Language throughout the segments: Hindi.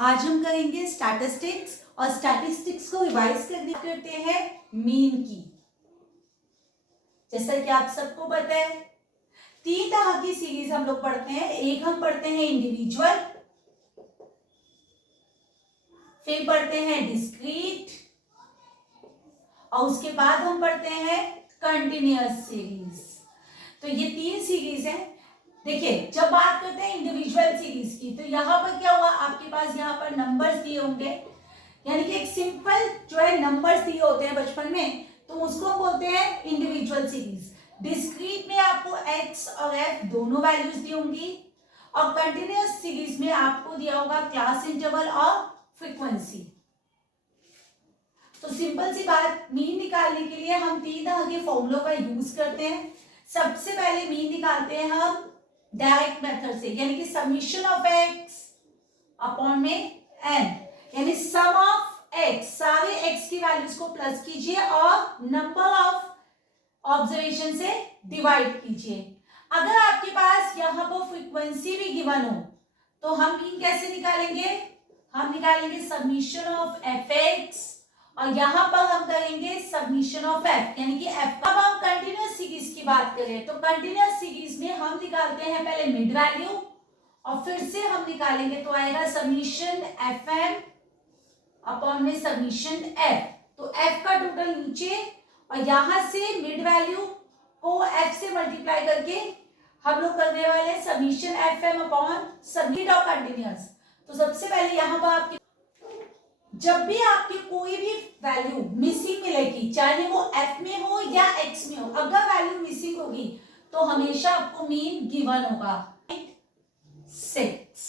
आज हम करेंगे स्टैटिस्टिक्स और स्टैटिस्टिक्स को रिवाइज करते हैं मीन की। जैसा कि आप सबको पता है 3 तरह की सीरीज हम लोग पढ़ते हैं। एक हम पढ़ते हैं इंडिविजुअल, फिर पढ़ते हैं डिस्क्रीट और उसके बाद हम पढ़ते हैं कंटिन्यूअस सीरीज। तो ये 3 सीरीज है। देखिए जब बात करते हैं इंडिविजुअल सीरीज की तो यहाँ पर क्या हुआ, आपके पास यहाँ पर नंबर्स दिए होंगे, यानी कि एक सिंपल जो है नंबर्स दिए होते हैं बचपन में, तो उसको हम बोलते हैं इंडिविजुअल सीरीज। डिस्क्रीट में आपको x और f दोनों वैल्यूज दी होंगी और कंटिन्यूअस सीरीज में आपको दिया होगा क्लास इंटरवल और फ्रीक्वेंसी। तो सिंपल सी बात, मीन निकालने के लिए हम 3 तरह के फॉर्मूलों का यूज करते हैं। सबसे पहले मीन निकालते हैं हम डायरेक्ट मेथड से, यानी कि समीशन ऑफ x अपॉन में n, यानी सम ऑफ x, सारे x की वैल्यूज को प्लस कीजिए और नंबर ऑफ ऑब्जर्वेशन से डिवाइड कीजिए। अगर आपके पास यहाँ पर फ्रीक्वेंसी भी गिवन हो तो हम मीन कैसे निकालेंगे, हम निकालेंगे समीशन ऑफ fx और यहाँ पर हम करेंगे समीशन ऑफ f, यानी कि f। अब हम कंटिन्यूअस सीरीज की बात करें तो कंटिन्यूअस सीरीज में हम निकालते हैं पहले मिड वैल्यू और फिर से हम निकालेंगे तो आएगा समीशन fm अपॉन में समीशन f। तो f का टोटल नीचे और यहां से मिड वैल्यू को f से मल्टीप्लाई करके हम लोग करने वाले summation fm upon summit of continuous. तो सबसे पहले यहाँ पर आपकी जब भी आपकी कोई भी वैल्यू मिसिंग मिलेगी, चाहे वो f में हो या x में हो, अगर वैल्यू मिसिंग होगी तो हमेशा आपको मीन गिवन होगा 6।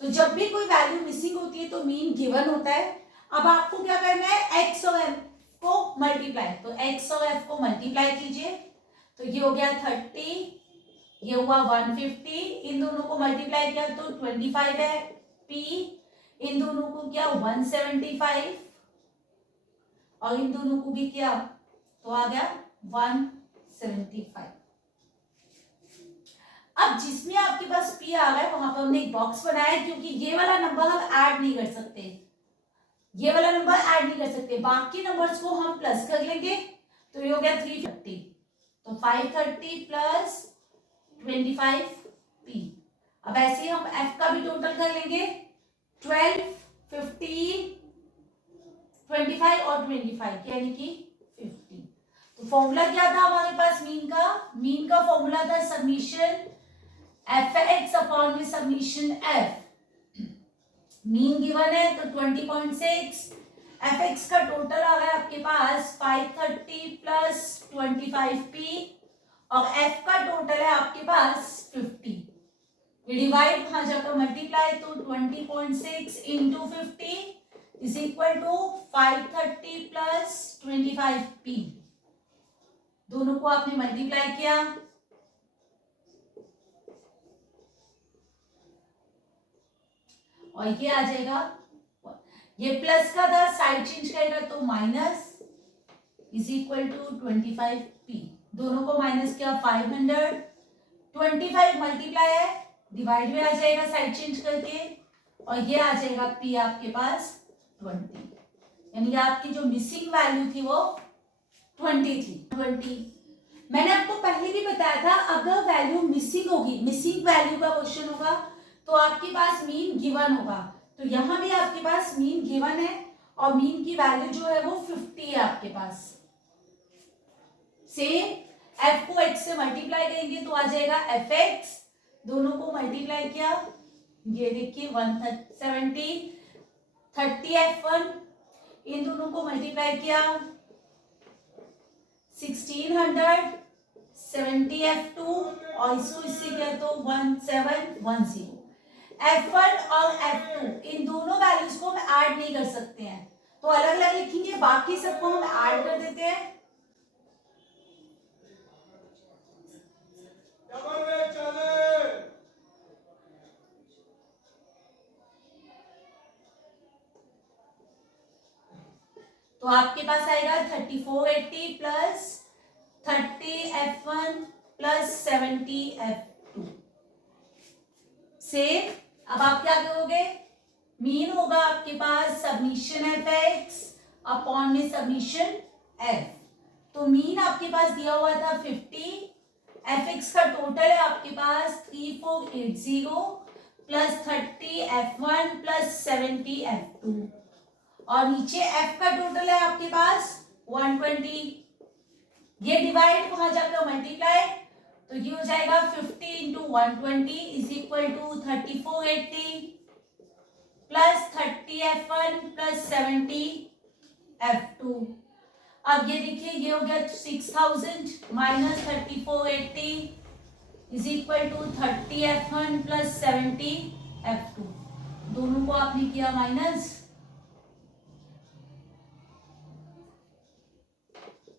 तो जब भी कोई वैल्यू मिसिंग होती है तो मीन गिवन होता है। अब आपको क्या करना है, x और f को मल्टीप्लाई, तो x और f को मल्टीप्लाई कीजिए तो ये हो गया 30, ये हुआ 150, इन दोनों को मल्टीप्लाई किया तो 25 है, p इन दोनों को किया 175 और इन दोनों को भी किया तो आ गया 175। अब जिसमें आपके पास p आ रहा है वहां पर हमने एक बॉक्स बनाया है, क्योंकि ये वाला नंबर हम ऐड नहीं कर सकते, ये वाला नंबर ऐड नहीं कर सकते, बाकी नंबर्स को हम प्लस कर लेंगे तो ये हो गया 330। तो 530 प्लस 25p। अब ऐसे ही हम f का भी टोटल कर लेंगे, 12, 15, 25 और 25 यानी कि 50। तो फॉर्मूला क्या था हमारे पास मीन का, मीन का फॉर्मूला था समीशन fx अपॉन में समीशन f। मीन गिवन है तो 20.6, fx का टोटल आ गया आपके पास 530 प्लस 25p और f का टोटल है आपके पास 50। डिवाइड वहां जाकर मल्टीप्लाई तो 20.6 into 50 is equal to 530 plus 25p। दोनों को आपने मल्टीप्लाई किया और ये आ जाएगा, ये प्लस का था, साइड चेंज करेगा तो minus is equal to 25p। दोनों को माइनस किया 500, 25 मल्टीप्लाई है, डिवाइड में आ जाएगा साइड चेंज करके और ये आ जाएगा p आपके पास 20, यानी कि आपकी जो मिसिंग वैल्यू थी वो 20 थी। 20 मैंने आपको पहले भी बताया था, अगर वैल्यू मिसिंग होगी, मिसिंग वैल्यू का क्वेश्चन होगा तो आपके पास मीन गिवन होगा। तो यहां भी आपके पास मीन गिवन है और मीन की वैल्यू जो है वो 50 है आपके पास। सेम f को x से मल्टीप्लाई करेंगे तो आ जाएगा fx, दोनों को मल्टीप्लाई किया, ये देखिए 170, 30 f1, इन दोनों को मल्टीप्लाई किया 1600, 70 f2 और इसको इससे किया तो 1710। f1 और f2 इन दोनों वैल्यूज को हम ऐड नहीं कर सकते हैं तो अलग अलग लिखेंगे, बाकी सबको हम ऐड कर देते हैं। तो आपके पास आएगा 3480 प्लस 30 f1 प्लस 70 f2 से। अब आप क्या करोगे, मीन होगा आपके पास सबमिशन एफ एक्स अपॉन में सबमिशन एफ। तो मीन आपके पास दिया हुआ था 50, एफ एक्स का टोटल है आपके पास 3480 प्लस 30 F1 प्लस 70 F2 और नीचे F का टोटल है आपके पास 120। ये डिवाइड वहां जाकर मल्टीप्लाई, तो ये हो जाएगा 50 into 120 is equal to 3480 plus 30 F1 plus 70 F2। अब ये देखिए ये हो गया 6000 minus 3480 is equal to 30 F1 plus 70 F2। दोनों को आपने किया माइनस।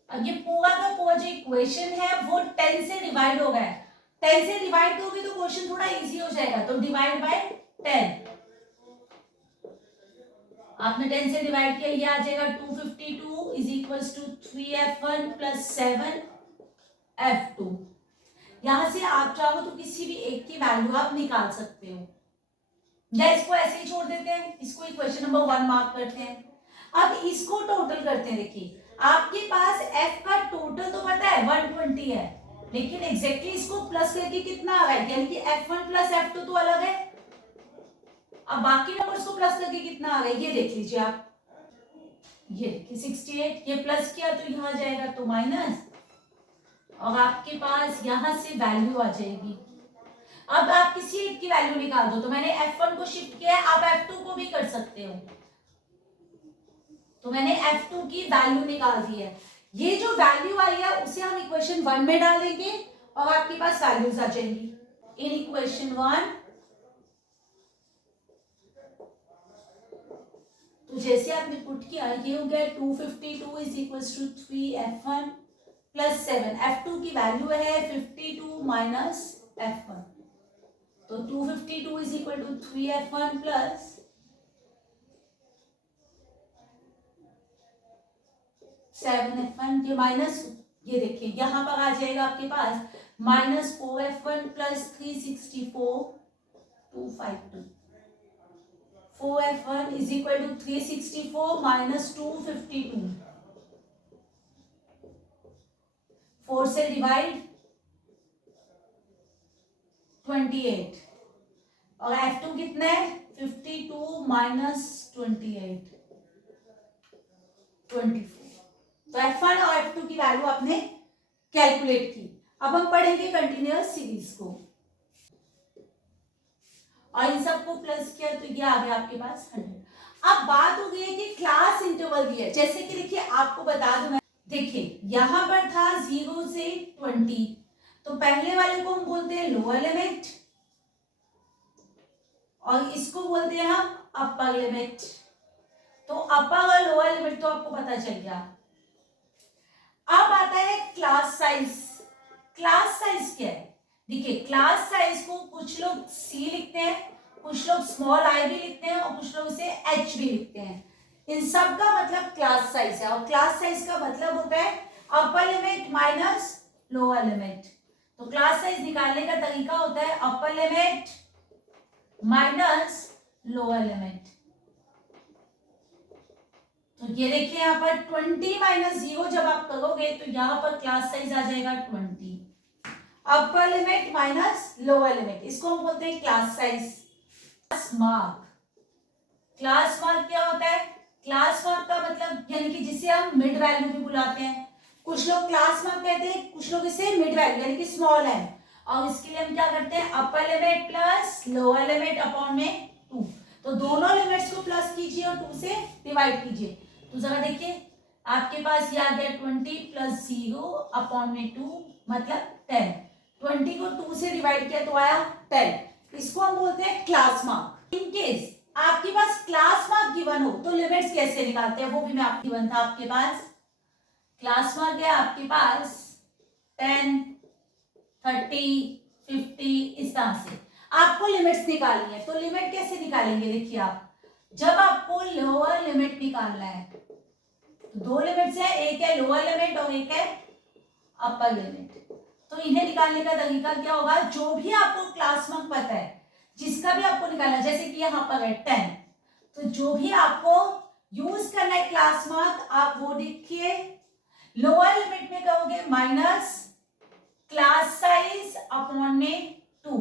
अब ये पूरा का पूरा जो इक्वेशन है वो 10 से डिवाइड हो गया है। 10 से डिवाइड करोगे तो क्वेश्चन थोड़ा इजी हो जाएगा, तो डिवाइड बाय 10। आपने 10 से डिवाइड किया, ये आ जाएगा 252 is equals to 3F1 plus 7F2। यहां से आप चाहो तो किसी भी एक की वैल्यू आप निकाल सकते हो, या इसको ऐसे ही छोड़ देते हैं, इसको इक्वेशन नंबर 1 मार्क करते हैं। अब इसको टोटल करते हैं। देखिए आपके पास f का टोटल तो पता है 120 है, लेकिन एग्जैक्टली इसको प्लस करके कितना आ रहा है, यानी कि F1 प्लस F2 तो अलग है। अब बाकी नंबर्स को प्लस करके कितना आ रहा है ये देख लीजिए आप, ये देखिए 68, ये प्लस किया तो यहाँ जाएगा तो माइनस, और आपके पास यहां से वैल्यू आ जाएगी। अब आप किसी एक की वैल्यू निकाल दो, तो मैंने F1 को शिफ्ट किया है, आप F2 को भी कर सकते हो। तो मैंने F2 की वैल्यू निकाल दी है। ये जो वैल्यू आई है उसे हम इक्वेशन 1 में डालेंगे और आपके पास वैल्यूज आ जाएंगी इन इक्वेशन 1। तो जैसे आपने पुट किया ये हो गया 252 is equals to 3F1 plus 7। F2 की वैल्यू है 52 माइनस F1, तो 252 is equal to 3F1 plus 7F1 के माइनस, ये देखिए यहां पर आ जाएगा आपके पास minus 4F1 plus 364 252। 4F1 is equal to 364 minus 252, 4 से डिवाइड 28, और F2 कितना है 52 माइनस 28 24। तो F1 और F2 की वैल्यू आपने कैलकुलेट की। अब हम पढ़ेंगे कंटिन्यूअस सीरीज को, और इन सबको प्लस किया तो ये आ गया आपके पास 100। अब बात हो गई है कि क्लास इंटरवल दिया है, जैसे कि देखिए आपको बता दूं मैं, देखिए यहां पर था 0 से 20, तो पहले वाले को हम बोलते हैं लोअर लिमिट और इसको बोलते हैं हम अपर लिमिट। तो अपर और लोअर लिमिट तो आपको पता चल गया। अब आता है क्लास साइज। क्लास साइज क्या है, देखिए क्लास साइज को कुछ लोग सी लिखते हैं, कुछ लोग स्मॉल आई भी लिखते हैं और कुछ लोग इसे एच भी लिखते हैं। इन सब का मतलब क्लास साइज है, और क्लास साइज का मतलब होता है upper limit minus lower limit. तो क्लास साइज निकालने का तरीका होता है upper limit minus lower limit. तो ये देखिए यहाँ पर 20 माइनस 0 जब आप करोगे तो यहाँ पर क्लास साइज आ जाएगा 20। Upper limit minus lower limit, इसको हम बोलते हैं class size. Class mark, class mark क्या होता है, क्लास मार्क का मतलब यानी कि जिसे हम मिड वैल्यू भी बुलाते हैं। कुछ लोग क्लास मार्क कहते हैं, कुछ लोग इसे मिड वैल्यू यानी कि स्मॉल है, और इसके लिए हम क्या करते हैं upper limit plus lower limit upon में 2। तो दोनों लिमिट्स को प्लस कीजिए और 2 से डिवाइड कीजिए, तो जरा देखिए आपके पास ये आ गया 20 प्लस 0 अपॉन में 2 मतलब 10। 20 को 2 से डिवाइड किया तो आया 10। इसको हम बोलते हैं क्लास मार्क। इन केस आपके पास क्लास मार्क गिवन हो तो लिमिट्स कैसे निकालते हैं वो भी मैं आपकी गिवन था आपके पास। क्लास मार्क है आपके पास 10 30 50 इस तरह से आपको लिमिट्स निकालनी है। तो लिमिट कैसे निकालेंगे, देखिए आप जब आपको लोअर लिमिट निकालना है तो दो लिमिट्स है, एक है लोअर लिमिट और एक है अपर लिमिट। तो इन्हें निकालने का तरीका क्या होगा, जो भी आपको क्लास मार्क पता है जिसका भी आपको निकालना है, जैसे कि यहाँ पर है 10, तो जो भी आपको यूज करना है क्लास मार्क आप वो देखिए। लोअर लिमिट में कहोगे माइनस क्लास साइज अपॉन में 2।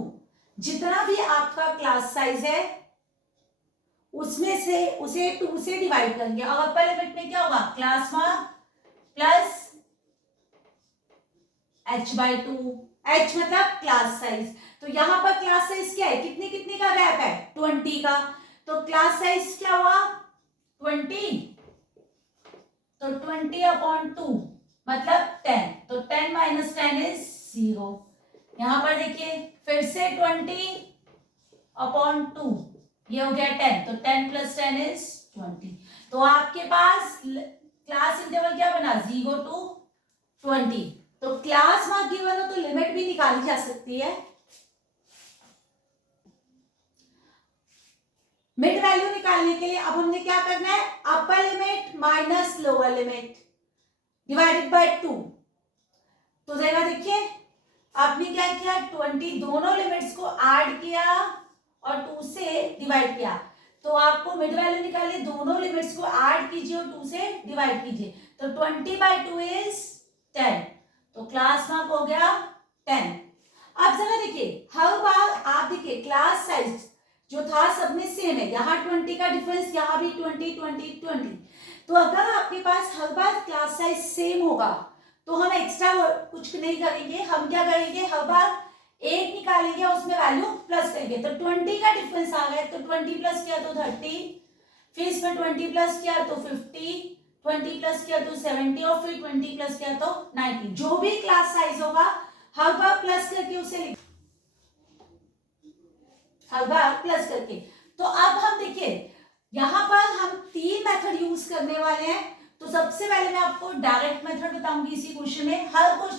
जितना भी आपका क्लास साइज है उसमें से उसे 2 से डिवाइड करेंगे। और अपर लिमिट में क्या होगा, class mark plus h/2। h मतलब क्लास साइज। तो यहां पर क्लास साइज क्या है, कितने कितने का गैप है, 20 का। तो क्लास साइज क्या हुआ 20, तो 20/2 मतलब 10। तो 10 माइनस 10 इज 0। यहां पर देखिए फिर से 20/2, ये हो गया 10। तो 10 + 10 इज 20। तो आपके पास क्लास इंटरवल क्या बना, 0 to 20। तो क्लास मार्क गिवन हो तो लिमिट भी निकाली जा सकती है। मिड वैल्यू निकालने के लिए अब हमने क्या करना है, upper limit minus lower limit divided by 2। तो जरा देखिए आपने क्या किया, 20 दोनों लिमिट्स को ऐड किया और 2 से डिवाइड किया। तो आपको मिड वैल्यू निकालने, दोनों लिमिट्स को ऐड कीजिए और 2 से डिवाइड कीजिए। तो 20/2 इज 10। तो क्लास मार्क हो गया 10। अब जरा देखिए हर बार आप देखिए क्लास साइज जो था सब में सेम है, यहाँ 20 का डिफरेंस, यहाँ भी 20 20 20। तो अगर आपके पास हर बार क्लास साइज सेम होगा तो हम एक्स्ट्रा कुछ नहीं करेंगे। हम क्या करेंगे, हर बार एक निकालेंगे और उसमें वैल्यू प्लस करेंगे। तो 20 का डिफरेंस आ गया तो 20 प्लस किया तो 30, फिर इसमें 20 प्लस किया तो 50, 20 प्लस किया तो 70 और फिर 20 प्लस किया तो 90। जो भी क्लास साइज होगा हर बार प्लस करके उसे हर बार प्लस करके। तो अब हम देखिए यहां पर हम 3 मेथड यूज करने वाले हैं। तो सबसे पहले मैं आपको डायरेक्ट मेथड बताऊंगी इसी क्वेश्चन में। हर कुछ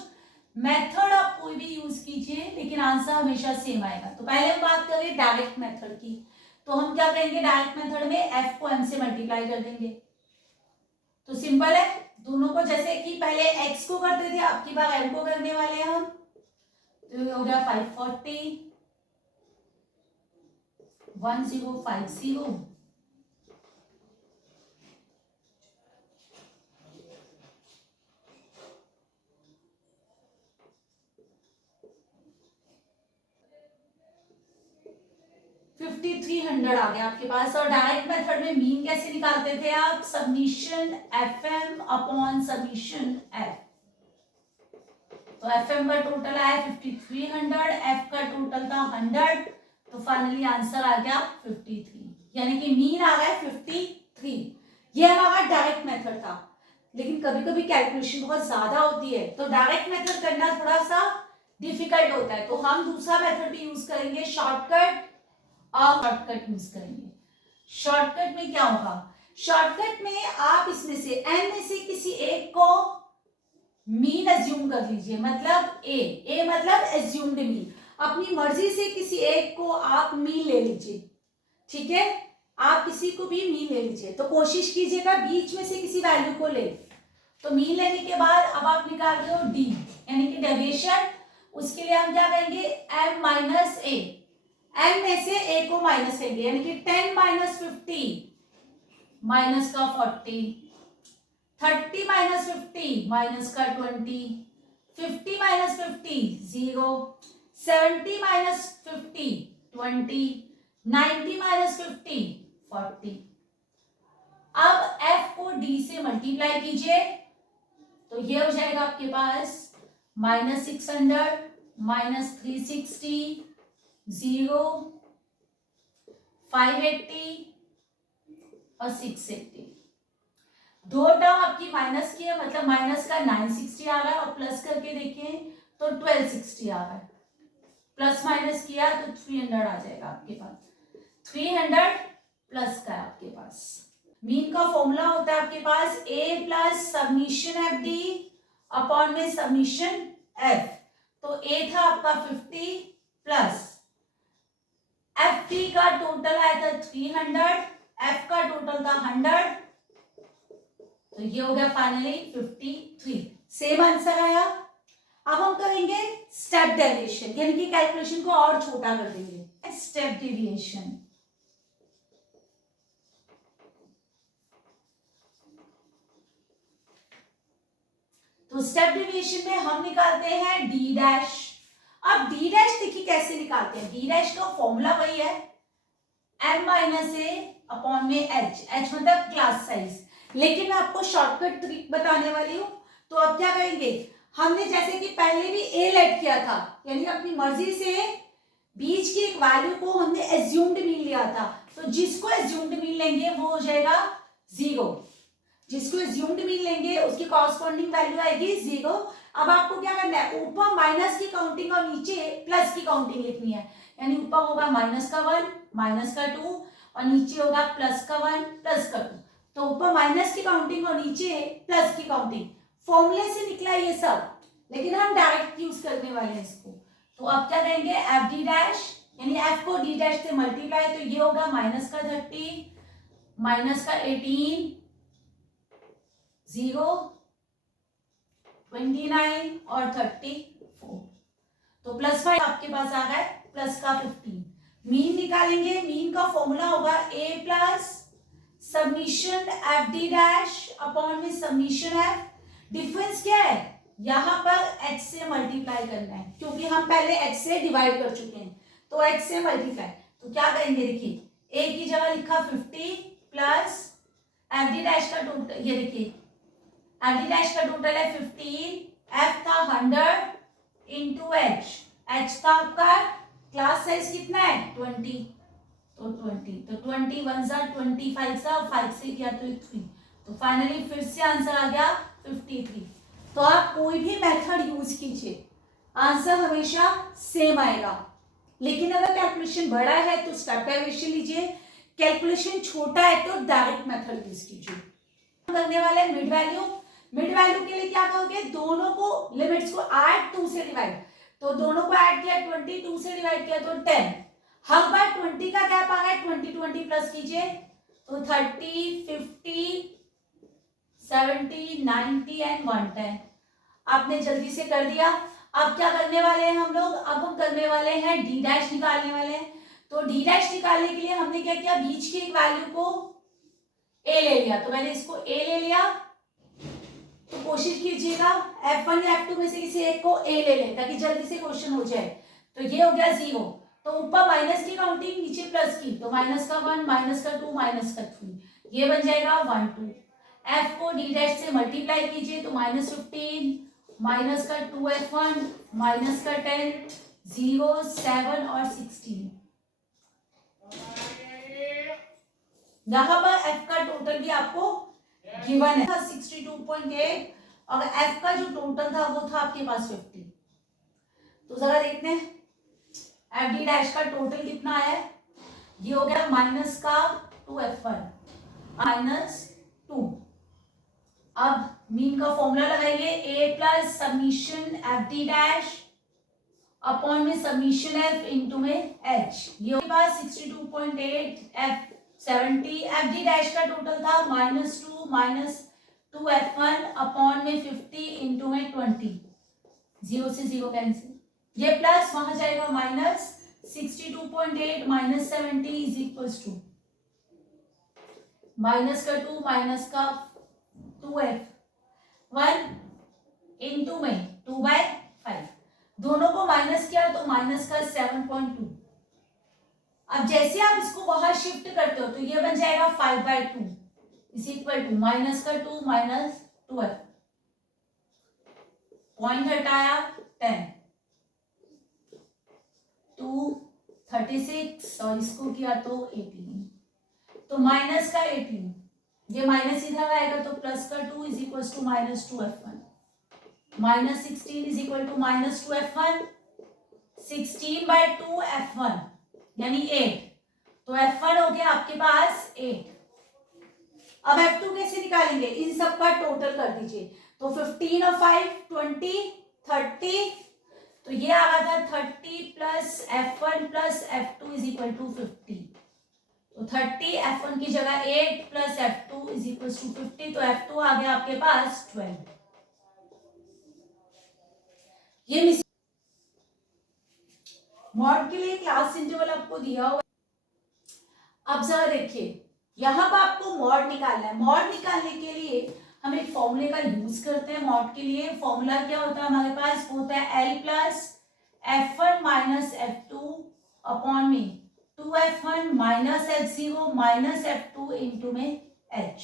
मेथड आप कोई भी यूज कीजिए लेकिन आंसर हमेशा सेम आएगा। तो पहले हम बात करें डायरेक्ट मेथड की। तो हम क्या करेंगे, डायरेक्ट मेथड में f को m से मल्टीप्लाई कर देंगे। तो सिंपल है, दोनों को जैसे कि पहले x को करते थे अब की बार m को करने वाले हैं हम। तो ये हो गया 540 1050 5300 आ गया आपके पास। और डायरेक्ट मेथड में मीन कैसे निकालते थे आप, submission fm upon submission f। तो fm का टोटल आया 5300, f का टोटल था 100, तो फाइनली आंसर आ गया 53, यानी कि मीन आ गया 53। ये हमारा डायरेक्ट मेथड था। लेकिन कभी कभी कैलकुलेशन बहुत ज्यादा होती है तो डायरेक्ट मेथड करना थोड़ा सा डिफिकल्ट होता है, तो हम दूसरा मेथड भी यूज करेंगे, शॉर्टकट। और शॉर्टकट यूज करेंगे। शॉर्टकट में क्या होगा, शॉर्टकट में आप इसमें से n में से किसी एक को मीन अज्यूम कर लीजिए, मतलब a मतलब एज्यूम्ड मीन। अपनी मर्जी से किसी एक को आप मीन ले लीजिए, ठीक है, आप किसी को भी मीन ले लीजिए। तो कोशिश कीजिएगा बीच में से किसी वैल्यू को ले। तो मीन लेने के बाद अब आप निकाल रहे हो d यानी कि डेविएशन। उसके लिए हम क्या करेंगे, m माइनस a, m में से a को माइनस करेंगे, यानी कि 10 माइनस 50 माइनस का 40, 30 माइनस 50 माइनस का 20, 50 माइनस 50 0, 70 माइनस 50 20, 90 माइनस 50 40। अब f को d से मल्टीप्लाई कीजिए तो ये हो जाएगा आपके पास -600 माइनस 360 0 580 और 680। दो टर्म आपकी माइनस की है, मतलब माइनस का 960 आ रहा है और प्लस करके देखिए तो 1260 आ रहा है। प्लस माइनस किया तो 300 आ जाएगा आपके पास। 300 प्लस का आपके पास। मीन का फॉर्मूला होता है आपके पास a plus submission F D upon में सबमिशन f। तो a था आपका 50 प्लस एफ डी का टोटल आया था 300, f का टोटल था 100, तो ये हो गया फाइनली 53। सेम आंसर आया। अब हम करेंगे स्टेप डेविएशन, यानी कि कैलकुलेशन को और छोटा कर देंगे। स्टेप डेविएशन तो स्टेप डेविएशन में हम निकालते हैं डी डैश। अब डी डैश देखिए कैसे निकालते हैं। डी डैश का फॉर्मूला वही है m माइनस ए अपॉन में h मतलब क्लास साइज। लेकिन मैं आपको शॉर्टकट ट्रिक बताने वाली हूँ। तो अब क्या करेंगे, हमने जैसे कि पहले भी a लेट किया था, यानी अपनी मर्जी से बीच की एक वैल्यू को हमने एज्यूम्ड मीन लिया था। तो जिसको एज्यूम्ड मीन लेंगे वो हो जाएगा 0। जिसको एज्यूम्ड मीन लेंगे उसकी कॉरस्पॉन्डिंग वैल्यू आएगी 0। अब आपको क्या करना है, ऊपर माइनस की काउंटिंग और नीचे प्लस की काउंटिंग लिखनी है। यानी ऊपर होगा माइनस का 1, माइनस का 2 और नीचे होगा प्लस का 1, प्लस का 2। तो ऊपर माइनस की काउंटिंग और नीचे प्लस की काउंटिंग। फॉर्मूले से निकला ये सब, लेकिन हम डायरेक्ट यूज करने वाले हैं इसको। तो अब क्या करेंगे, एफ डी डैश, यानी एफ को डी डैश से मल्टीप्लाई, तो ये होगा माइनस का 30, माइनस का 18, 0, 29 और 34। तो प्लस 5 आपके पास आ गया, प्लस का 15। मीन निकालेंगे, मीन का फॉर्मूला होगा a plus submission F D dash upon में सबमिशन एफ। डिफरेंस क्या है, यहां पर h से मल्टीप्लाई करना है, क्योंकि हम पहले h से डिवाइड कर चुके हैं, तो h से मल्टीप्लाई। तो क्या करेंगे, देखिए a की जगह लिखा 50 प्लस एफ डी डैश का टोटल, ये देखिए एफ डी डैश का टोटल है 15, f था 100 इंटू h का आपका क्लास साइज कितना है 20, तो 20, तो 20 1 सा 25 सा 5 से किया तो 3, तो फाइनली फिर से आंसर आ गया 53। तो आप कोई भी मेथड यूज कीजिए, आंसर हमेशा सेम आएगा। लेकिन अगर कैलकुलेशन बड़ा है तो स्टेप डेविएशन लीजिए, कैलकुलेशन छोटा है तो डायरेक्ट मेथड यूज कीजिए। करने वाले मिड वैल्यू, मिड वैल्यू के लिए क्या करोगे, दोनों को लिमिट्स को ऐड 2 से डिवाइड, तो दोनों को ऐड किया 20, 2 से डिवाइड किया तो 10। हर बार 20 का गैप आ गया, 20 20 प्लस कीजिए तो 30, 50, 70, 90 एंड 110। आपने जल्दी से कर दिया। अब क्या करने वाले हैं हम लोग, अब हम करने वाले हैं डी डैश निकालने वाले हैं। तो डी डैश निकालने के लिए हमने क्या किया, बीच की एक वैल्यू को a ले लिया, तो मैंने इसको a ले लिया। तो कोशिश कीजिएगा f1 या f2 में से किसी एक को a ले लें ताकि जल्दी से क्वेश्चन हो जाए। तो ये हो गया 0, तो ऊपर माइनस की काउंटिंग नीचे प्लस की, तो माइनस का 1, माइनस का 2, माइनस का 3, ये बन जाएगा 1 2। f को d डैश से मल्टीप्लाई कीजिए तो -15, माइनस का 2f1, माइनस का 10, 0, 7 और 16। यहाँ पर f का टोटल भी आपको गिवन है 62.8, और f का जो टोटल था वो था आपके पास 50। तो जरा देखते हैं एफ डी डैश का टोटल कितना है। ये हो गया माइनस का 2f1 -2। अब मीन का फॉर्मूला लगाइए, a plus submission F D dash upon में सबमिशन f इंटू में h। ये हो गया 62.8 f 70। एफ डी डैश का टोटल था -2 2f1 अपॉन में 50 इंटू में 20, 0 से 0 कैंसिल, ये प्लस वहां जाएगा minus 62.8 minus 70 is equals to minus का 2 माइनस का 2f1 इंटू में 2/5, दोनों को माइनस किया तो माइनस का 7.2। अब जैसे आप इसको बाहर शिफ्ट करते हो तो ये बन जाएगा 5/2 इज इक्वल टू माइनस का 2 माइनस 2f, पॉइंट हटाया 10, 2 36 और इसको किया तो 18, तो माइनस का 18, ये माइनस इधर आएगा तो प्लस का 2 is equal to minus 2f1, minus 16 is equal to minus 2f1, 16/2 f1 यानी 8, तो f1 हो गया आपके पास 8। अब f2 कैसे निकालेंगे, इन सब का टोटल कर दीजिए, तो 15 और 5 20 30, तो ये आ रहा था 30 plus f1 plus f2 is equal to 50, तो 30 f1 की जगह 8 plus f2 is equal to 50, तो f2 आ गया आपके पास 12। ये मॉड के लिए क्लास इंटरवल आपको दिया हुआ। अब जरा देखिए, यहाँ पर आपको मॉड निकालना है। मॉड निकालने के लिए हम एक फॉर्मूले का यूज करते हैं मॉड के लिए। फॉर्मूला क्या होता है हमारे पास, वो होता है L plus F1 minus F2 upon में 2F1 minus F0 minus F2 into में H।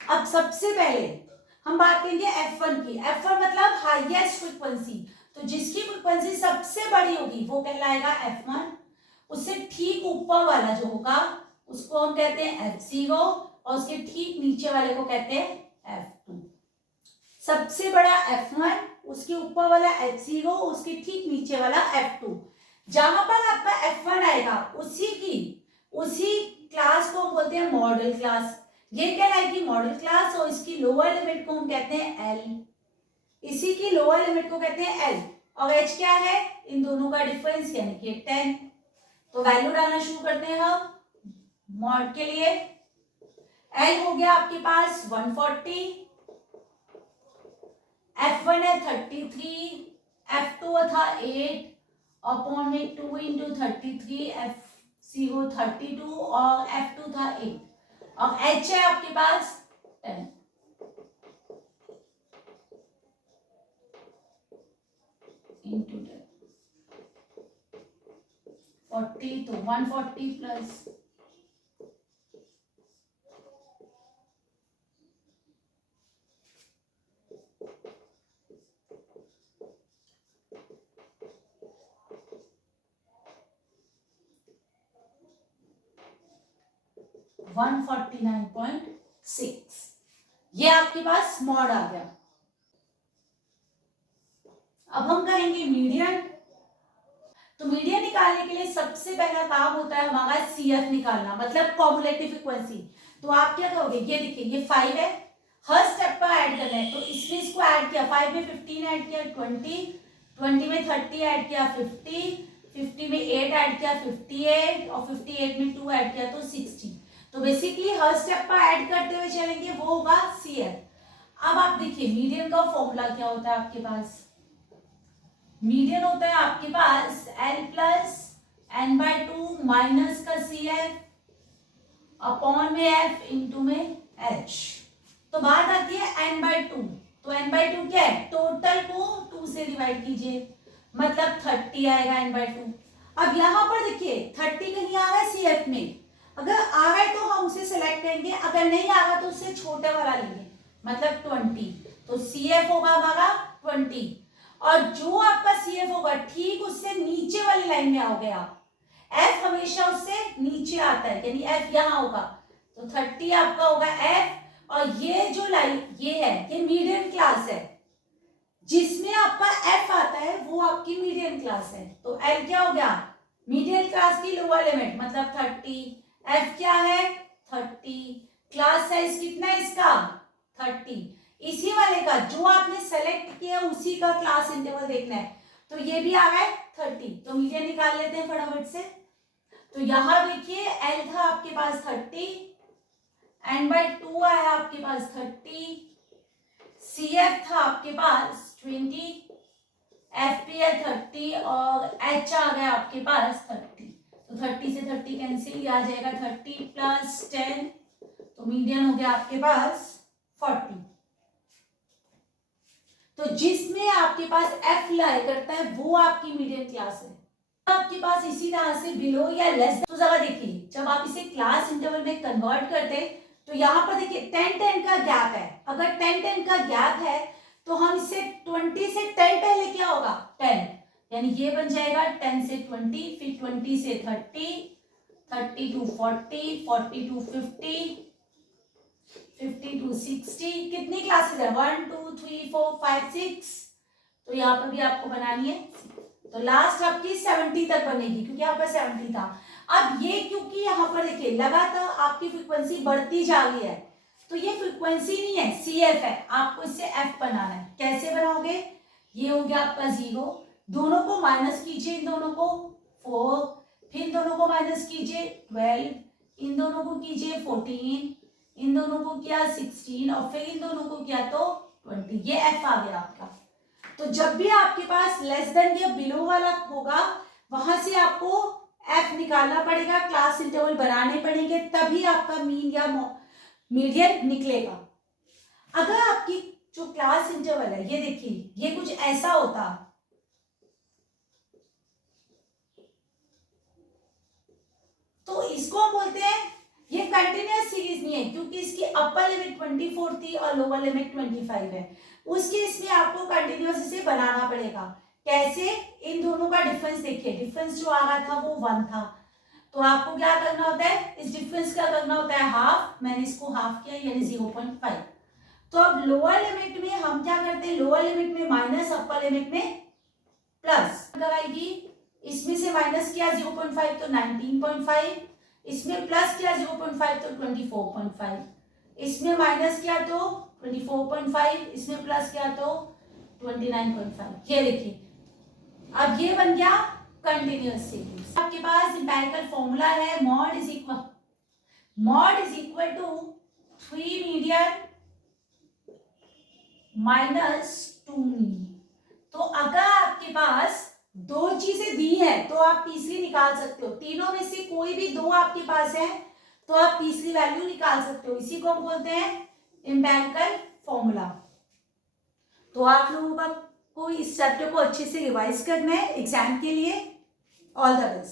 अब सबसे पहले हम बात करेंगे F1 की। F1 मतलब हाईएस्ट फ्रीक्वेंसी, तो जिसकी फ्रीक्वेंसी सबसे बड़ी होगी वो कहलाएगा F1। उससे ठीक ऊपर वाला जो होगा उसको हम कहते हैं F0 और उसके ठीक नीचे वाले को कहते हैं F2। सबसे बड़ा F1, उसके ऊपर वाला F0, उसके ठीक नीचे वाला F2। जहां पर आपका F1 आएगा उसी क्लास को हम बोलते हैं मॉडल क्लास। ये कहलाएगी मॉडल क्लास और इसकी लोअर लिमिट को हम कहते हैं L। इसी की लोअर लिमिट को कहते हैं L और H क्या है, इन दोनों का डिफरेंस यानी कि 10। तो वैल्यू डालना शुरू करते हैं हम मॉड के लिए। L हो गया आपके पास 140, F1 है 33, F2 था 8 अपॉन में 2 इंटू 33, F0 32 और F2 था 8 और H है आपके पास 10। इंटू 10 40, तो 140 प्लस 149.6, ये आपके पास मॉड आ गया। अब हम कहेंगे मीडियन। तो मीडियन निकालने के लिए सबसे पहला काम होता है हमारा CF निकालना, मतलब कॉम्युलेटिव फ्रीक्वेंसी। तो आप क्या करोगे, ये देखिए ये 5 है, हर स्टेप पर ऐड करना है। तो इसमें इसको ऐड किया, 5 में 15 ऐड किया 20 में 30 ऐड किया 50 में 8 ऐड किया 58 और 58 में 2 ऐड किया तो 60। तो बेसिकली हर स्टेप पर ऐड करते हुए चलेंगे, वो होगा CF। अब आप देखिए मीडियन का फॉर्मूला क्या होता है आपके पास। मीडियन होता है आपके पास L प्लस n/2 माइनस का CF अपॉन में F इंटू में H। तो बात आती है n/2। तो n/2 क्या है, टोटल को 2 से डिवाइड कीजिए, मतलब 30 आएगा n/2। अब यहां पर देखिए 30 कहीं आ रहा है CF में, अगर आ रहा है तो हम उसे सेलेक्ट करेंगे, अगर नहीं आ रहा तो उससे छोटे वाला लेंगे, मतलब 20। तो CF होगा हमारा 20 और जो आपका CF होगा ठीक उससे नीचे वाली लाइन में आओगे आप। F हमेशा उससे नीचे आता है, यानी F यहां होगा, तो 30 आपका होगा F। और ये जो लाइन ये है, ये मीडियम क्लास है, जिसमें आपका F आता है वो आपकी मीडियम क्लास है। तो L क्या हो गया, मीडियम क्लास की लोअर लिमिट मतलब 30, F क्या है 30, क्लास साइज कितना है इसका 30, इसी वाले का जो आपने सेलेक्ट किया उसी का क्लास इंटरवल देखना है। तो ये भी आ रहा है 30, तो मीडियन निकाल लेते हैं फटाफट से। तो यहां देखिए L था आपके पास 30, n/2 आया आपके पास 30, CF था आपके पास 20, FP है 30 और H आ गया आपके पास 30। तो 30 से 30 कैंसिल, आ जाएगा 30 प्लस 10, तो मीडियन हो गया आपके पास 40। तो जिसमें आपके पास F लाई करता है वो आपकी मीडियम क्लास है। आपके पास इसी तरह से बिलो या लेस, तो जरा देखिए जब आप इसे क्लास इंटरवल में कन्वर्ट करते हैं तो यहाँ पर देखिए 10-10 का गैप है। अगर 10-10 का गैप है तो हम इसे 20 से 10 पहले क्या होगा 10, यानी ये बन जाएगा 10 से 20, फिर 20 से 30, 30 to 40, 40 to 50, 50 to 60। कितनी क्लासेस है 1 2 3 4 5 6, तो यहाँ पर भी आपको बनानी है। तो लास्ट आपकी 70 तक बनेगी क्योंकि यहाँ पर 70 था। अब ये क्योंकि यहाँ पर देखिए लगातार आपकी फ्रीक्वेंसी बढ़ती जा रही है, तो ये फ्रीक्वेंसी नहीं है CF है, आपको इससे F बनाना है। कैसे बनाओगे, ये हो गया आपका 0, दोनों को माइनस कीजिए, इन दोनों को 4, फिर इन दोनों को माइनस कीजिए 12, इन दोनों को कीजिए 14, इन दोनों को किया 16 और फिर इन दोनों को किया तो 20। ये F आ गया आपका। तो जब भी आपके पास लेस देन या बिलो वाला होगा वहां से आपको F निकालना पड़ेगा, क्लास इंटरवल बनाने पड़ेंगे, तभी आपका मीन या मीडियन निकलेगा। अगर आपकी जो क्लास इंटरवल है, ये देखिए, ये कुछ ऐसा होता, तो इसको हम बोलते हैं, ये कंटिन्यूअस सीरीज नहीं है क्योंकि इसकी अपर लिमिट 24 थी और लोअर लिमिट 25 है। उस केस में आपको कंटिन्यूअस इसे बनाना पड़ेगा। कैसे? इन दोनों का डिफरेंस देखिए, डिफरेंस जो आ रहा था वो 1 था, तो आपको क्या करना होता है, इस डिफरेंस का करना होता है हाफ। मैंने इसको हाफ किया यानी 0.5। तो अब लोअर लिमिट में हम क्या करते हैं, लोअर लिमिट में माइनस, अपर लिमिट में प्लस लगाएगी। इसमें से माइनस किया 0.5 तो 19.5, इसमें प्लस किया 0.5 तो 24.5, इसमें माइनस किया तो 24.5, इसमें प्लस किया तो 29.5। ये देखिए, अब ये बन गया कंटिन्यूअस सीरीज। आपके पास एम्पिरिकल फॉर्मूला है, mode is equal to 3 median minus 2 mean. तो अगर आपके पास दो चीजें दी है तो आप तीसरी निकाल सकते हो, तीनों में से कोई भी दो आपके पास है तो आप तीसरी वैल्यू निकाल सकते हो। इसी को हम बोलते हैं एम्पिरिकल फॉर्मूला। तो आप लोगों को इस चैप्टर को अच्छे से रिवाइज करना है एग्जाम के लिए। All the best.